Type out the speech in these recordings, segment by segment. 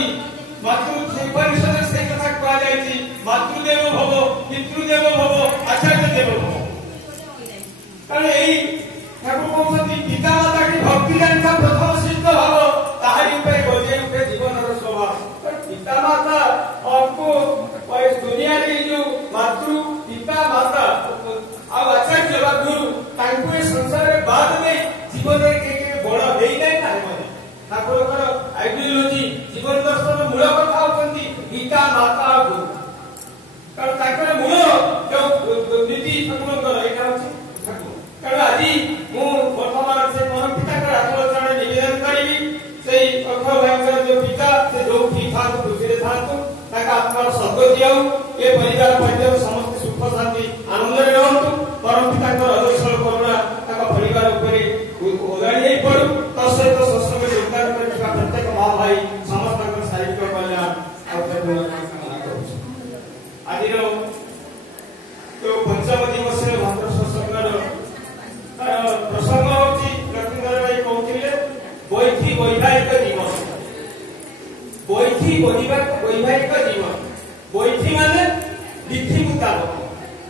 होती मातृ उपनिषद से कथा कहा जायछि मातृदेव भव पितृदेव भव आचार्य देव भव कारण एई ठाकुर कहते पिता माता की भक्ति जानिता प्रथम सिद्ध भाव ताहारी ऊपर बजे उठे जीवन स्वभाव पिता माता आपको इस दुनिया रे जो मातृ पिता माता आ आचार्य वा गुरु तांको ए संसार रे बाद में जीवन रे के बड़ देई नै तारे ठाकुर आइडियोलॉजी जीवन दर्शन मूल कथा होती पिता माता गुरु कारण ताकर मूल जो नीति ठाकुर एटा होछि ठाकुर कारण आज मु वर्तमान से परम पिता का आत्मचरण निवेदन करिवि सेई कथा भयंकर जो पिता से जो ठीक था खुशी था ताका आत्मार सद्गति आउ ए परिवार परिवार समस्त सुख शांति आनंद रे रहंतु परम पिता का अदर्शन करुणा ताका परिवार ऊपर ओगाड़ी पड़ू तसे तो सत्संग योगदान करने प्रत्येक माँ भाई समस्त शारीरिक कल्याण आज जो पंचम दिवस मात्र सत्संग प्रसंग होची लक्ष्मीधर भाई कहते वैथी वैवाहिक जीवन वैथी वैवाहिक जीवन वैथी माने विधि मुताबिक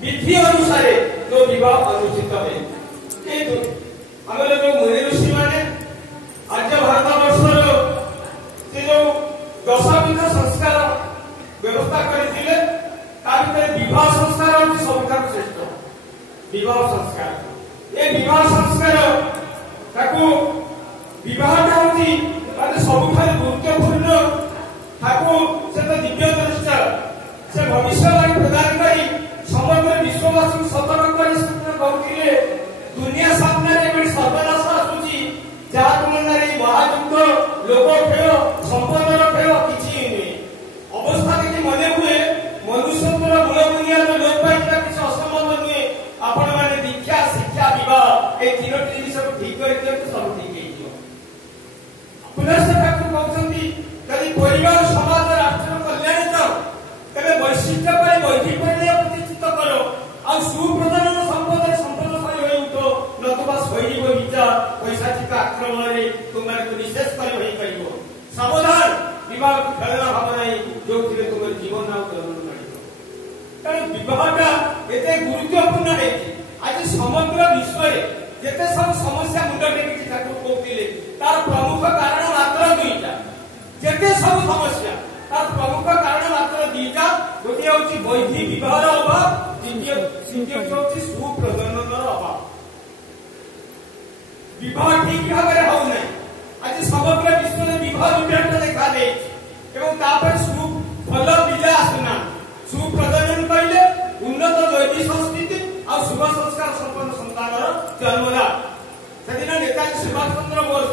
विधि अनुसार जो विवाह अनुचित है आगे जो मुनि ऋषि माने आज भारत वर्षर से जो दशविध संस्कार व्यवस्था करथिले ता भीतर विवाह संस्कार होछि सबठार श्रेष्ठ विवाह संस्कार ए विवाह संस्कार ताकू विवाहटा होछि माने सबठार गुरुत्वपूर्ण ताकू से तो दिव्य दृष्टा से भविष्यवाणी प्रदान करी समग्र विश्ववासी सतर्क करी कहथिले दुनिया सामने रे सर्वनाश आसुची जहा तुलनारे महायुद्ध लोकक्षय संपदर क्षय किछि नै अवस्था देखि मने हुए मनुष्यत्वर मूल बुनियाद लोप पाइला किछि असंबंध नुहे आपण माने दीक्षा शिक्षा विवाह ए तीनोटी विषय ठीक करि दियो तो सब ठीक हे जियो पुनश्च ठाकुर कहउछंती यदि परिवार समाज राष्ट्र कल्याण चाहो तबे वैशिष्ट्य पर वैदिक परिचय प्रतिष्ठित करो आ सुप्रधान संपद नतुबा शैली विचार पैसाचिक आक्रमण रे तुमको निशेष कर होई करिवो सावधान विवाह खेलना भाव नहीं जो कि तुम जीवन नाउ ग्रहण करिवो कारण विवाहटा एते गुरुत्वपूर्ण है आज समग्र विश्व रे जेते सब समस्या मुंड टेकी ठाकुर कहतिले तार प्रमुख कारण मात्र दुईटा जेते सब समस्या तार प्रमुख कारण मात्र दुईटा गोटे होची वैधि विवाहर अभाव द्वितीय होची सुप्रजननर अभाव विवाह ठीक भाव में हो नहीं आज समग्र विश्व में विवाह विभ्रांत देखा दे एवं तापर भल विजय आसना सुप्रजनन कहले उन्नत दैवी संस्कृति और शुभ संस्कार संपन्न संतानर जन्मदान सेदिन नेताजी सुभाष चंद्र बोस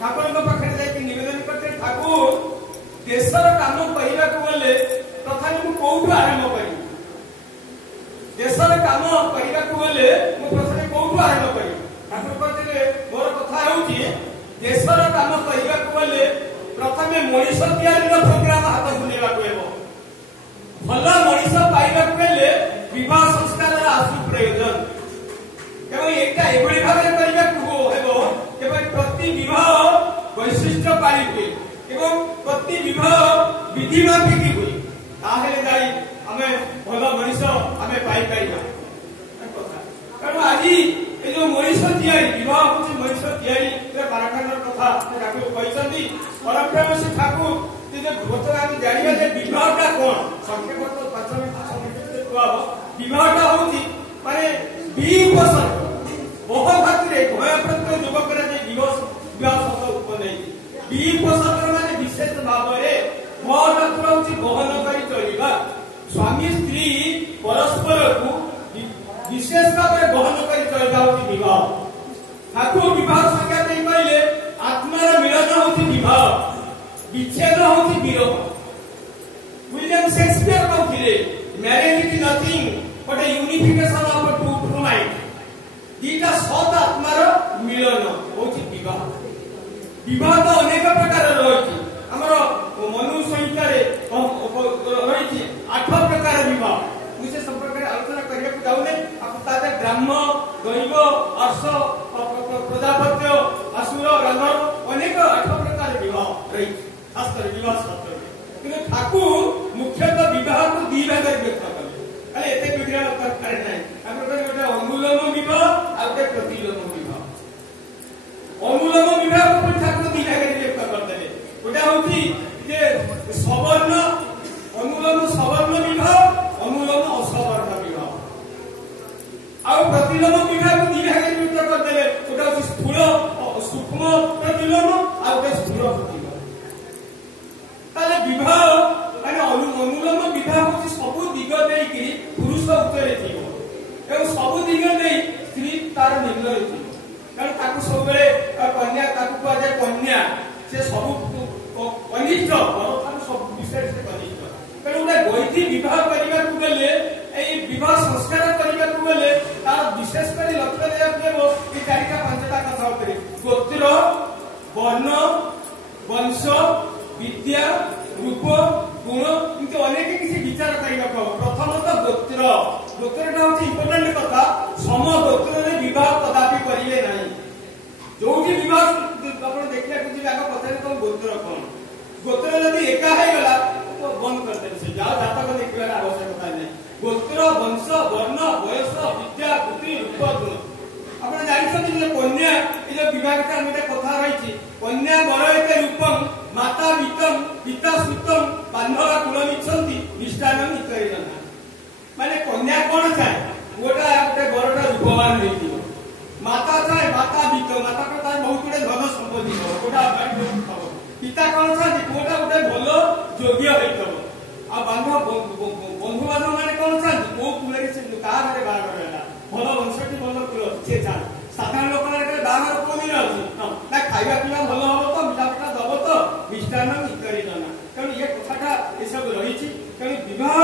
ठाकुर पाखे जाकि निवेदन करते ठाकुर देशर काम कहला गले प्रथम मु कोठु आरंभ करी देशर काम कहला गले मु प्रथम कोठु आरंभ करी ठाकुर कहते मोर कथा होची देशर काम कहला गले प्रथमे मनीष तैयारी प्रोग्राम हाथ बुलेवा हेबो भल मनीष पाइबा गले विवाह संस्कार आसु प्रयोजन एवं एकटा एभଳି भाबरे करिबा हेबो केवल प्रति विवाह वैशिष्ट्य पाली हुए एवं प्रति विवाह विधि माफिक हुए ताहेले जाई हमें भल मनीष हमें पाई पाइबा कारण आज ए जो मनीष तैयारी विवाह होची मनीष तैयारी रे कारखानार कथा ठाकुर कहछन्ती परम से ठाकुर जे वर्तमान जानिबा जे विवाहटा कोन संक्षेप तो 5 मिनिट कहबो विवाहटा होची माने विपसर बहु खातिर भय प्रत्य युवक रे जे विवाह शब्द उपनै विपसर माने विशेष भाव रे मोहन होची बहन करी चलिबा स्वामी स्त्री परस्पर को विशेष भाव में बहन करी चलिबा होची विवाह ठाकुर विवाह संज्ञा दे कहले आत्मार मिलन होची विवाह विच्छेद होची विरह विलियम शेक्सपियर कहथिले marriage is nothing but a unification of two mind दीटा सत आत्मार मिलन होची विवाह विवाह तो अनेक प्रकार रही हमर मनु संहिता रे रही 8 प्रकार विवाह मुझे संपर्क आलोचना करने को जाऊने आपको ब्राह्म दैव अर्ष प्रजापत्य असुर गंधर्व अनेक 8 प्रकार विवाह रही खास कर विवाह सत्र कि ठाकुर मुख्यतः विवाह को दी भाग व्यक्त कले एत विग्रह दरकार ना गोटे अनुलोम विवाह आ गए प्रतिलोम विवाह अनुलोम विवाह को ठाकुर दी भाग व्यक्त करदे गोटे हूँ सवर्ण अनुलोम सवर्ण विवाह अनुलोम असवर्ण विवाह आ प्रतिलोम विवाह को दी भाग व्यक्त करदे गोटे स्थूल सूक्ष्म प्रतिलोम आ गए स्थूल प्रतिलोम ताले विवाह माने अनुलोम विवाह होची सब दिग देकी पुरुष उत्तरे थिबो एवं सब दिग देई स्त्री तार निम्न थिबो कारण ताकू सब बेले कन्या ताकू को जे कन्या से सब कनिष्ठ और सब विषय से कनिष्ठ कारण उडा गोइथी विवाह करिबा को गेले एई विवाह संस्कार करिबा को गेले तार विशेष करी लक्ष्य देया केबो ई चारिटा पांचटा कथा उतरे गोत्र वर्ण वंश विद्या रूप गुण इनके अनेक किसी विचार करने प्रथमतः गोत्र गोत्रटा हूँ इम्पोर्टाट कथा सम गोत्र में विवाह कदापि करेंगे ना जो भी विवाह आप देखा पचारे तुम गोत्र कौन गोत्र जब एका होगा तो बंद करदे से जाओ जातक देखा आवश्यकता नहीं गोत्र वंश वर्ण बयस विद्या बुद्धि रूप गुण आप जानते कन्या ये विवाह कथा रही कन्या बर रूपम माता वितम पिता सुतम बांधवा कुलमिच्छन्ति मिष्टान्नम इतरेण माने कन्या कौन चाहे गोटा गोटे बरटा रूपवान रही माता चाहे माता वितम माता को बहुत गुड़े धन संपत्ति गोटा पिता कौन चाहे गोटा गोटे भल योग्य होइतब आ बांधव बंधु बांधव माने कौन चाहे को कुल क्या घरे बाहर भल वंशटी भल कुल सी चाहे साधारण लोक बाहर कौन ना खाଇବା ପିଇବା ଭଲ ହବ ତ ମିଠା ପିଠା ଦବ ତ ମିଷ୍ଟାନ୍ନ ଇତ୍ୟାଦି ଜଣା ତେଣୁ ଏ କଥାଟା ଏସବୁ ରହିଛି ତେଣୁ ବିବାହ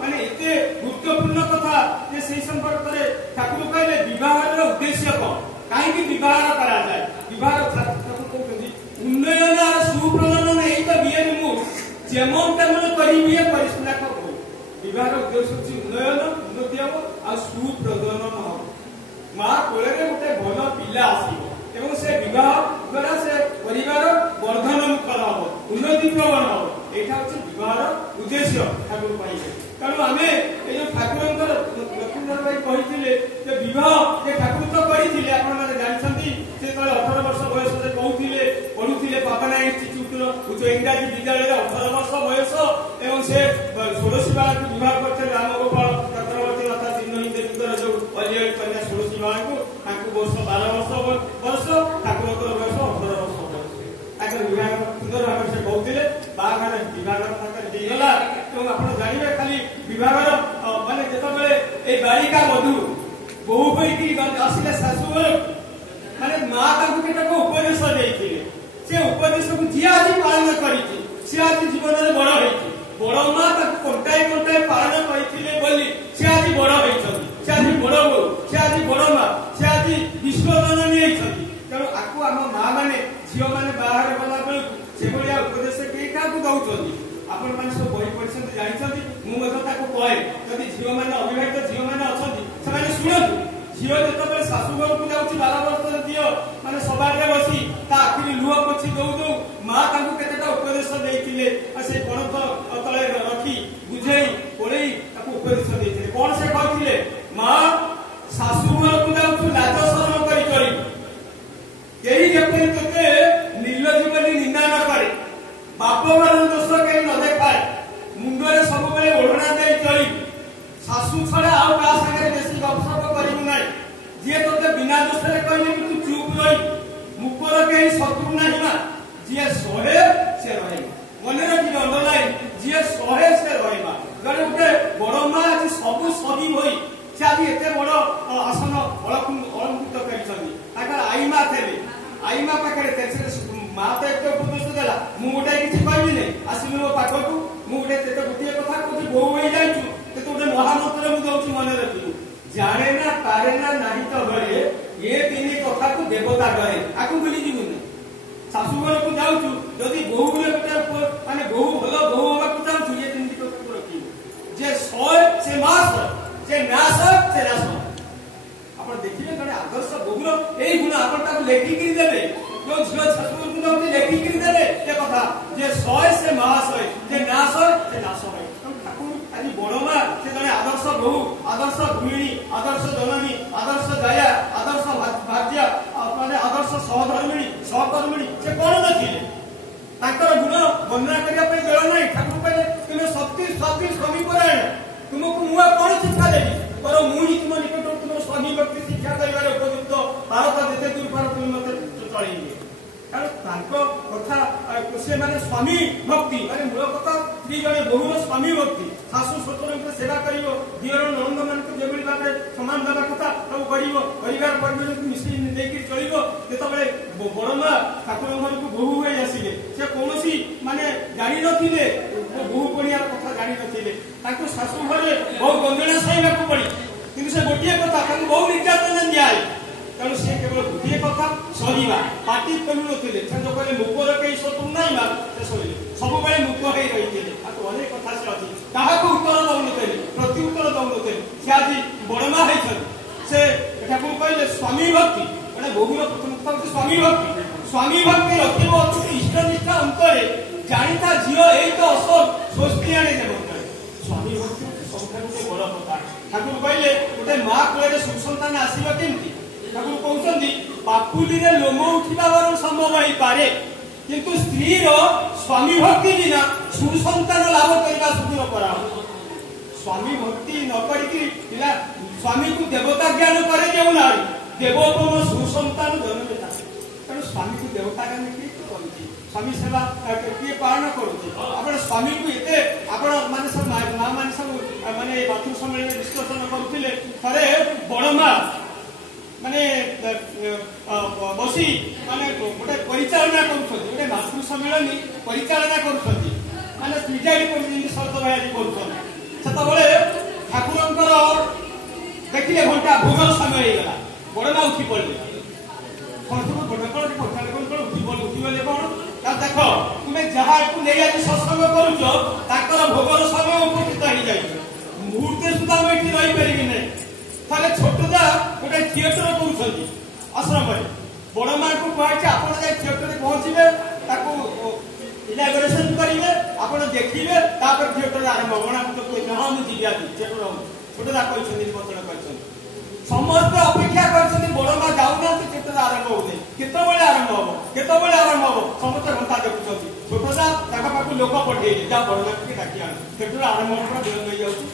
ମାନେ ଏତେ ଗୁରୁତ୍ୱପୂର୍ଣ୍ଣ କଥା ଯେ ସେଇ ସମ୍ପର୍କରେ ଠାକୁର କହିଲେ ବିବାହର ଉଦ୍ଦେଶ୍ୟ କଣ କାହିଁକି ବିବାହ କରାଯାଏ ବିବାହ ଠାକୁର କହୁଛନ୍ତି ଉନ୍ନୟନ আর সুপ্রজনন এই তো বিয়ের মূল যেমন তেমন করি বিয়ে পরিষ্কার করব বিবাহর উদ্দেশ্য হচ্ছে উন্নয়ন উন্নতি হব আর সুপ্রজনন হব মা কোଳରେ ଗୋଟେ ଭଲ ପିଲା ଆସିବ এবং সে বিবাহ দ্বারা সে পরিবার বর্ধন মুখর হব উন্নতি প্রবণ হব এইটা হচ্ছে বিবাহর উদ্দেশ্য ঠাকুর পাইবে কারণ আমি এই যে ঠাকুরঙ্কর লক্ষ্মীধর ভাই কহিଥିଲେ যে বিবাহ যে ঠাকুর তো করিଥିଲେ আপন মানে জানিছন্তি সে তলে 18 ବର୍ଷ বয়সରେ কହୁଥିଲେ পড়ুଥିଲେ পাবনা ইনস্টিটিউটর উচ্চ ইংরাজী বিদ্যালয়ে 18 ବର୍ଷ বয়স এবং সে ষোড়শী বালাকে বিবাহ করতে রামগোপাল চক্রবর্তী তথা তিনহি দেবীଙ୍କର ଯୋଉ ଅଲିଅଳି କନ୍ୟା ଷୋড়ଶୀ ବାଳାଙ୍କୁ ତାଙ୍କୁ ବର୍ଷ 12 ବର୍ଷ ଠାକୁରଙ୍କର ବୟସ 18 ବର୍ଷ ତାଙ୍କର ବିବାହ ସୁନ୍ଦର ଭାବରେ ସେ କହୁଥିଲେ ବାହାଘର ବିବାହର ତାଙ୍କର ହେଇଗଲା ଏବଂ ଆପଣ ଜାଣିବେ ଖାଲି ବିବାହର ମାନେ ଯେତେବେଳେ ଏଇ ବାଳିକା ବଧୂ ବୋହୂ ହୋଇକି ଆସିଲେ ଶାଶୁ ଘର ମାନେ ମା ତାଙ୍କୁ କେତେକ ଉପଦେଶ ଦେଇଥିଲେ ସେ ଉପଦେଶକୁ ଯିଏ ଆଜି ପାଳନ କରିଛି ସେ ଆଜି ଜୀବନରେ ବଡ ହେଇଛି ବଡ ମା ତାକୁ କଣ୍ଟାଏ କଣ୍ଟାଏ ପାଳନ କରିଥିଲେ ବୋଲି ସେ ଆଜି ବଡ ହେଇଛନ୍ତି ସେ ଆଜି ବଡ ବୋହୂ ସେ ଆଜି ବଡ ମା ସେ ଆଜି ବିଶ୍ୱଜନନୀ ହେଇଛନ୍ତି ତେଣୁ ଆକୁ ଆମ ମା ମାନେ ଝିଅ ମାନେ ବାହାରେ ଗଲା ବେଳକୁ ସେଭଳିଆ ଉପଦେଶ କେହି କାହାକୁ ଦଉଛନ୍ତି ଆପଣ ମାନେ ସବୁ ବହି ପଢିଛନ୍ତି ଜାଣିଛନ୍ତି ମୁଁ ମଧ୍ୟ ତାକୁ କହେ ଯଦି ଝିଅ ମାନେ ଅବିବାହିତ ଝିଅ ମାନେ ଅଛନ୍ତି ସେମାନେ ଶୁଣନ୍ତୁ ଝିଅ ଯେତେବେଳେ ଶାଶୁ ଘରକୁ ଯାଉଛି 12 ବର୍ଷର ଝିଅ ମାନେ ସବାରେ ବସି ତା ଆଖିରେ ଲୁହ ପୋଛି ଦଉ ଦଉ ମା ତାଙ୍କୁ କେତେଟା ଉପଦେଶ ଦେଇଥିଲେ ଆଉ ସେ ପଣତ ତଳେ ରଖି ବୁଝେଇ ପୋଳେଇ ତାକୁ ଉପଦେଶ ଦେଇଥିଲେ କଣ ସେ କହିଥିଲେ ମା ଶାଶୁ ଘରକୁ ଯାଉଛୁ ଲାଜ ଶରମ କରି ଚଳିବୁ କେହି ଯେପରି ତୋତେ ନିର୍ଲଜ୍ଜ ବୋଲି ନିନ୍ଦା ନ କରେ ବାପ ମାର ଦୋଷ କେହି ନ ଦେଖାଏ ମୁଣ୍ଡରେ ସବୁବେଳେ ଓଢ଼ଣା ଦେଇ ଚଳିବୁ ଶାଶୁ ଛଡା ଆଉ କାହା ସାଙ୍ଗରେ ବେଶୀ ଗପସପ କରିବୁ ନାହିଁ ଯିଏ ତୋତେ ବିନା ଦୋଷରେ କହିଲେ କି ତୁ ଚୁପ୍ ରହିବୁ ମୁଖର କେହି ଶତ୍ରୁ ନାହିଁ ମା ଯିଏ ସହେ ସେ ରହିବ ମନେ ରଖିବେ ଅଣ୍ଡରଲାଇନ ଯିଏ ସହେ ସେ ରହିବା ଜଣେ ଗୋଟେ ବଡ ମା ଆଜି ସବୁ ସହି ହୋଇ ସେ ଆଜି ଏତେ ବଡ ଆସନ ଅଳଙ୍କୃତ କରିଛନ୍ତି ତାଙ୍କର ଆଈ ମା ଥିଲେ ଆଈ ମା ପାଖରେ ମା ତ ଏତେ ଉପଦେଶ ଦେଲା ମୁଁ ଗୋଟେ କିଛି କହିବି ନାହିଁ ଆସିବି ମୋ ପାଖକୁ ମୁଁ ଗୋଟେ ତତେ ଗୋଟିଏ କଥା କହୁଛି ବୋହୂ ହେଇଯାଇଛୁ ତତେ ଗୋଟେ ମହାମନ୍ତ୍ର ମୁଁ ଦଉଛି ମନେ ରଖିବୁ ଜାଣେ ନା ପାରେ ନା ନାହିଁ ତ ଘରେ ଏ ତିନି କଥାକୁ ଦେବତା କରେ ଆକୁ ଭୁଲି ଯିବୁନି ଶାଶୁ ଘରକୁ ଯାଉଛୁ ଯଦି ବୋହୂ ଗୋଟେ ମାନେ ବୋହୂ ଭଲ ବୋହୂ ହବାକୁ ଚାହୁଁଛୁ ଏ ତିନିଟି କଥାକୁ ରଖିବୁ ଯେ ଶହେ ସେ ମା ଶହେ ସେ ନାଶ ସେ ନାଶ ଆପଣ ଦେଖିବେ ଜଣେ ଆଦର୍ଶ ବୋହୂର ଏଇ ଗୁଣ ଆପଣ ତାକୁ ଲେଖିକିରି ଦେବେ ଯୋଉ ଝିଅ ଶାଶୁ ଘରକୁ ଯାଉଛି ଲେଖିକିରି ଦେବେ ଏ କଥା ଯେ ଶହେ ସେ ମା ସାହସ ହୁଏ ଯେ ନାଶ ହୁଏ ସେ ନାଶ ହୁଏ। ଠାକୁର ଆଜି ବଡ ମା ସେ ଜଣେ ଆଦର୍ଶ ବୋହୂ, ଆଦର୍ଶ ଗୃହିଣୀ, ଆଦର୍ଶ ଜନନୀ, ଆଦର୍ଶ ଦାୟା, ଆଦର୍ଶ ଭାର୍ଯ୍ୟା, ମାନେ ଆଦର୍ଶ ସହଧର୍ମିଣୀ, ସହକର୍ମିଣୀ ସେ କଣ ନଥିଲେ? ତାଙ୍କର ଗୁଣ ବର୍ଣ୍ଣନା କରିବା ପାଇଁ ବେଳ ନାହିଁ। ଠାକୁର କହିଲେ ତୁମେ ସତୀ ସତୀ ସ୍ୱାମୀ ପରାୟଣ, ତୁମକୁ ମୁଁ ଆଉ କଣ ଶିକ୍ଷା ଦେବି? କର ମୁଁ ହିଁ ତୁମ ନିକଟରୁ ତୁମର ସ୍ୱାମୀ ଭକ୍ତି ଶିକ୍ଷା କରିବାରେ ଉପଯୁକ୍ତ। ଭାରତ ଯେତେ ଦୂର ପାର ତୁମେ ମତେ ଚଳେଇବେ। କାରଣ ତାଙ୍କ କଥା ସେମାନେ ସ୍ୱାମୀ ଭକ୍ତି ମାନେ ମୂଳ କଥା ସ୍ତ୍ରୀ ଜଣେ ବୋହୂର ସ୍ୱାମୀ ଭକ୍ତି। ଶାଶୁ ଶ୍ୱଶୁରଙ୍କ ସେବା କରିବ, ଦିଅର ନଣନ୍ଦ ମାନଙ୍କୁ ଯେଭଳି ଭାବରେ ସମ୍ମାନ ଦେବା କଥା ସବୁ କରିବ, ପରିବାର ପରିବାରକୁ ମିଶି ଦେଇକି ଚଳିବ। ଯେତେବେଳେ ବଡ ମା ଠାକୁରଙ୍କ ଘରକୁ ବୋହୂ ହୋଇ ଆସିଲେ ସେ କୌଣସି ମାନେ ଜାଣିନଥିଲେ ବୋହୂ ପଣିଆର କଥା ଜାଣିନଥିଲେ। ତାଙ୍କୁ ଶାଶୁ ଘରେ ବହୁ ଗଞ୍ଜଣା ସହିବାକୁ ପଡି, କିନ୍ତୁ ସେ ଗୋଟିଏ କଥା ତାଙ୍କୁ ବହୁ ନିର୍ଯାତନା ଦିଆଏ। ତେଣୁ ସେ କେବଳ ଗୋଟିଏ କଥା ସହିବା, ପାଟି ଖୋଲୁନଥିଲେ। ସେ ଯୋଉ କହିଲେ ମୁଖର କେହି ସ୍ୱତନ୍ତ୍ର ନାହିଁ ବା ସେ ସହିଲେ, ସବୁବେଳେ ମୁଖ ହେଇ ରହିଥିଲେ। ତାକୁ ଅନେକ କଥା ସେ ଅଛି, କାହାକୁ ଉତ୍ତର ଦଉନଥିଲେ, ପ୍ରତି ଉତ୍ତର ଦଉନଥିଲେ। ସେ ଆଜି ବଡମା ହେଇଛନ୍ତି। ସେ ଠାକୁର କହିଲେ ସ୍ୱାମୀ ଭକ୍ତି, ମାନେ ବୋହୂର ପ୍ରଥମ କଥା ହଉଛି ସ୍ୱାମୀ ଭକ୍ତି। ସ୍ୱାମୀ ଭକ୍ତି ରଖିବ ଅତି ଇଷ୍ଟନିଷ୍ଠା ଅନ୍ତରେ, ଜାଣିତା ଝିଅ ଏଇ ତ ଅସଲ ସ୍ୱସ୍ତି ଆଣେ ଦେବତାରେ। ସ୍ୱାମୀ ଭକ୍ତି ସବୁଠାରୁ ବଡ କଥା। ଠାକୁର କହିଲେ ଗୋଟେ ମା କୋଳରେ ସୁସନ୍ତାନ ଆସିବ କେମିତି? ଠାକୁର କହୁଛନ୍ତି ପାପୁଲିରେ ଲୋମ ଉଠିବା ବରଂ ସମ୍ଭବ ହେଇପାରେ, କିନ୍ତୁ ସ୍ତ୍ରୀର ସ୍ୱାମୀ ଭକ୍ତି ବିନା ସୁସନ୍ତାନ ଲାଭ କରିବା ସୁଦୂର ପରା। ସ୍ୱାମୀ ଭକ୍ତି ନ କରିକି ପିଲା ସ୍ୱାମୀକୁ ଦେବତା ଜ୍ଞାନ କରେ ଯେଉଁ ନାରୀ, ଦେବୋପମ ସୁସନ୍ତାନ ଜନ୍ମ ଥାଏ। ତେଣୁ ସ୍ୱାମୀକୁ ଦେବତା ଜ୍ଞାନ କିଏ କରୁଛି? ସ୍ୱାମୀ ସେବା କିଏ ପାଳନ କରୁଛି? ଆପଣ ସ୍ୱାମୀକୁ ଏତେ ଆପଣ ମାନେ ସବୁ ମା ମାନେ ସବୁ ମାନେ ବାଥରୁମ ସମ୍ମେଳନରେ ବିଶ୍ଳେଷଣ କରୁଥିଲେ। ଥରେ ବଡ ମା ମାନେ ବସି ମାନେ ଗୋଟେ ପରିଚାଳନା କରୁଛନ୍ତି, ଗୋଟେ ମାତୃ ସମ୍ମିଳନୀ ପରିଚାଳନା କରୁଛନ୍ତି, ମାନେ ପ୍ରିଜାଇଡ୍ କରୁଛନ୍ତି, ଶରତ ଭାଇ ଆଜି କରୁଛନ୍ତି। ସେତେବେଳେ ଠାକୁରଙ୍କର ଦେଖିଲେ ଘଣ୍ଟା ଭୋଗର ସମୟ ହେଇଗଲା, ବଡମା ଉଠି ପଡିଲେ। ଉଠିଗଲେ କଣ? ଦେଖ ତୁମେ ଯାହାକୁ ନେଇ ଆଜି ସତ୍ସଙ୍ଗ କରୁଛ ତାଙ୍କର ଭୋଗର ସମୟ ଉପକୃତ ହେଇଯାଇଛି, ମୁହୂର୍ତ୍ତେ ସୁଦ୍ଧା ମୁଁ ଏଠି ରହିପାରିବି ନାହିଁ। ତାହେଲେ ଛୋଟ ଯା ଗୋଟେ ଥିଏଟର କରୁଛନ୍ତି ଆଶ୍ରମରେ, ବଡ ମାଙ୍କୁ କୁହାଯାଇଛି ଆପଣ ଯାଇ ଥିଏଟରରେ ପହଞ୍ଚିବେ, ତାକୁ ଇନାଗୁରେସନ କରିବେ, ଆପଣ ଦେଖିବେ, ତାପରେ ଥିଏଟର ଆରମ୍ଭ ହବ। ହଁ ମୁଁ ଯିବି ଆଜି ଥିଏଟର ହଉଛି, ଛୋଟ ଯା କହିଛନ୍ତି, ନିମନ୍ତ୍ରଣ କରିଛନ୍ତି। ସମସ୍ତେ ଅପେକ୍ଷା କରିଛନ୍ତି, ବଡ ମା ଯାଉନାହାନ୍ତି, ଥିଏଟର ଆରମ୍ଭ ହଉନି। କେତେବେଳେ ଆରମ୍ଭ ହବ, କେତେବେଳେ ଆରମ୍ଭ ହବ? ସମସ୍ତେ ଘଣ୍ଟା ଦେଖୁଛନ୍ତି। ଛୋଟ ଯା ତାଙ୍କ ପାଖକୁ ଲୋକ ପଠେଇଲେ, ଯା ବଡ ମା ଟିକେ ଡାକି ଆଣେ, ଥିଏଟର ଆରମ୍ଭ ପୁରା ବିଳମ୍ବ ହେଇଯାଉଛି।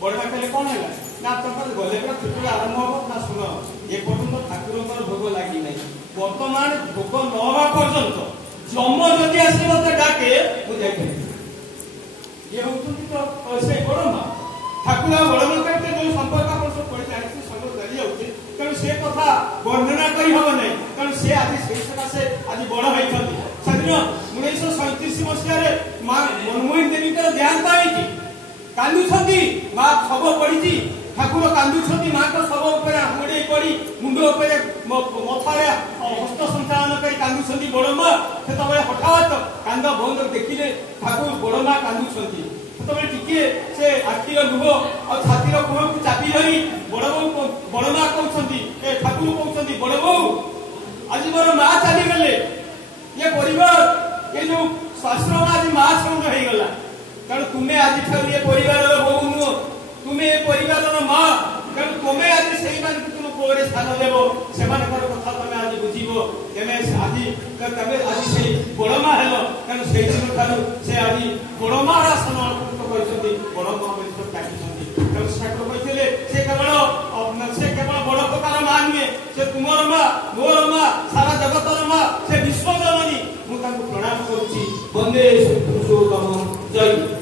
ବଡ ମା କହିଲେ କଣ ହେଲା ନା ତମର ଗଲେ ପୁରା ଥିଏଟର ଆରମ୍ଭ ହବ ନା? ଶୁଣ, ଏପର୍ଯ୍ୟନ୍ତ ଠାକୁରଙ୍କର ଭୋଗ ଲାଗିନାହିଁ, ବର୍ତ୍ତମାନ ଭୋଗ ନ ହବା ପର୍ଯ୍ୟନ୍ତ ଯମ ଯଦି ଆସି ମତେ ଡାକେ ମୁଁ ଯାଇପାରିବି। ଇଏ ହଉଛନ୍ତି ତ ସେ ବଡ ମା। ଠାକୁର ବଡ ମା ସହିତ ଯୋଉ ସମ୍ପର୍କ ଆପଣ ସବୁ ପଢି ଜାଣିଛି, ସମ୍ପର୍କ ଚାଲି ଯାଉଛି। ତେଣୁ ସେ କଥା ବର୍ଣ୍ଣନା କରି ହବ ନାହିଁ। ତେଣୁ ସେ ଆଜି ସେଇ ସକାଶେ ଆଜି ବଡ ହେଇଛନ୍ତି। ସେଦିନ 1937 ମସିହାରେ ମା ମନମୋହନ ଦେବୀଙ୍କର ଦେହାନ୍ତ ହେଇଛି, କାନ୍ଦୁଛନ୍ତି, ମା ଶବ ପଡିଛି, ଠାକୁର କାନ୍ଦୁଛନ୍ତି, ମାଙ୍କ ଶବ ଉପରେ ଆଙ୍ଗୁଳି ପଡି ମୁଣ୍ଡ ଉପରେ ମଥାରେ ହସ୍ତ ସଞ୍ଚାଳନ କରି କାନ୍ଦୁଛନ୍ତି ବଡ ମା। ସେତେବେଳେ ହଠାତ୍ କାନ୍ଦ ବନ୍ଦ ଦେଖିଲେ ଠାକୁର ବଡ ମା କାନ୍ଦୁଛନ୍ତି। ସେତେବେଳେ ଟିକେ ସେ ଆଖିର ଲୁହ ଆଉ ଛାତିର କୋଣକୁ ଚାପି ଧରି ବଡ ମା କହୁଛନ୍ତି, ଠାକୁର କହୁଛନ୍ତି ବଡ ବୋଉ ଆଜି ମୋର ମା ଚାଲିଗଲେ, ଏ ପରିବାର ଏ ଯୋଉ ଶାସ୍ତ୍ର ଆଜି ମା ଛନ୍ଦ ହେଇଗଲା। ତେଣୁ ତୁମେ ଆଜିଠାରୁ ଏ ପରିବାରର ବୋହୂ ନୁହଁ, ତୁମେ ଏ ପରିବାରର ମା। ତେଣୁ ତୁମେ ଆଜି ସେଇମାନଙ୍କୁ ତୁମ କୋଳରେ ସ୍ଥାନ ଦେବ, ସେମାନଙ୍କର କଥା ତମେ ଆଜି ବୁଝିବ। ତମେ ଆଜି ସେଇ ବଡ ମା ହେଲ। ତେଣୁ ସେଇ ଦିନ ଠାରୁ ସେ ଆଜି ବଡ ମାର ଆସନ ଅଳଙ୍କୃତ କରିଛନ୍ତି, ବଡ ମା ଡାକିଛନ୍ତି। ତେଣୁ ଠାକୁର କହିଥିଲେ ସେ କେବଳ ବଡ ପ୍ରକାର ମା ନୁହେଁ, ସେ ତୁମର ମା, ମୋର ମା, ସାରା ଜଗତର ମା, ସେ ବିଶ୍ୱ ଜନନୀ। ମୁଁ ତାଙ୍କୁ ପ୍ରଣାମ କରୁଛି। ବନ୍ଦେ ପୁରୁଷୋତ୍ତମ ଜୟ।